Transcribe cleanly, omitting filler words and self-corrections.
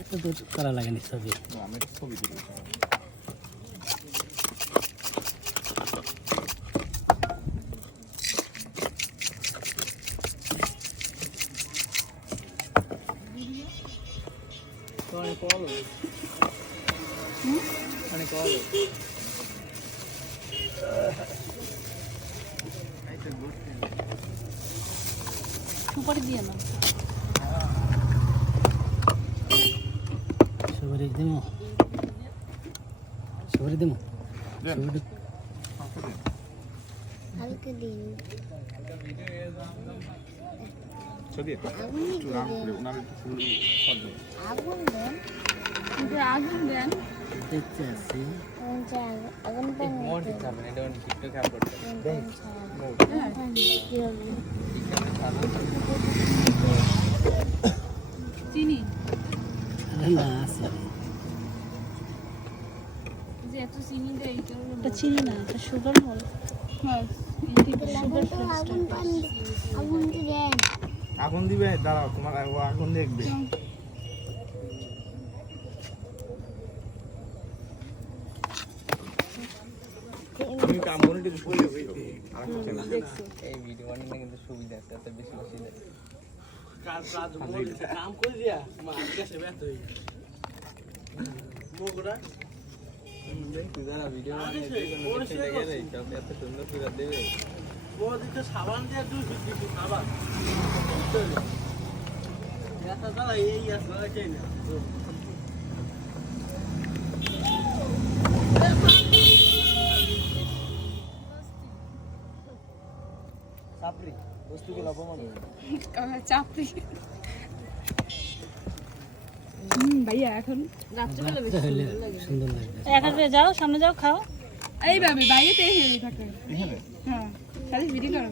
এত দূর করা লাগেনি ছবি। আমি ছবি তুলি সুপারি দিয়ে না সুপারি দিমু সুপারি দিমু সুপারি হালকা দিন ছবি একটু রাম করে ওনার একটু ফুল সরবে আগুন দেন কিন্তু আগুন দেন দেখতে আছি। আগুন দেন মোট খাবেন এটা অনেক টিকটক আপলোড করেন চিনি আরে না আছে যে এত চিনি দেয় এটা চিনি না এটা সুগার হল হ্যাঁ আগুন তো আগুন পানি আগুন দেন আগুন দিবে দাঁড়াও তোমার আগুন দেখবে তুমি কাম করে দিতে বলে আর কিছু না এই ভিডিও বানানো কিন্তু সুবিধা আছে এত বেশি বেশি দেয় কাম করে দিয়া মা কাছে ব্যস্ত হই মোগরা তুই যারা ভিডিও বানানো গেলে এত সুন্দর করে দেবে ও দিতে সাবান দিয়ে দুই দিতে সাবান এটা দাদা এই আছে আছে না সাপরি বস্তু কি লবণ চাপড়ি ভাইয়া এখন রাত্রেবেলা বেশি সুন্দর লাগে। একাতে যাও সামনে যাও খাও এইভাবে বাইরেতে হেরে থাকে এখানে হ্যাঁ খালি ভিডিও করো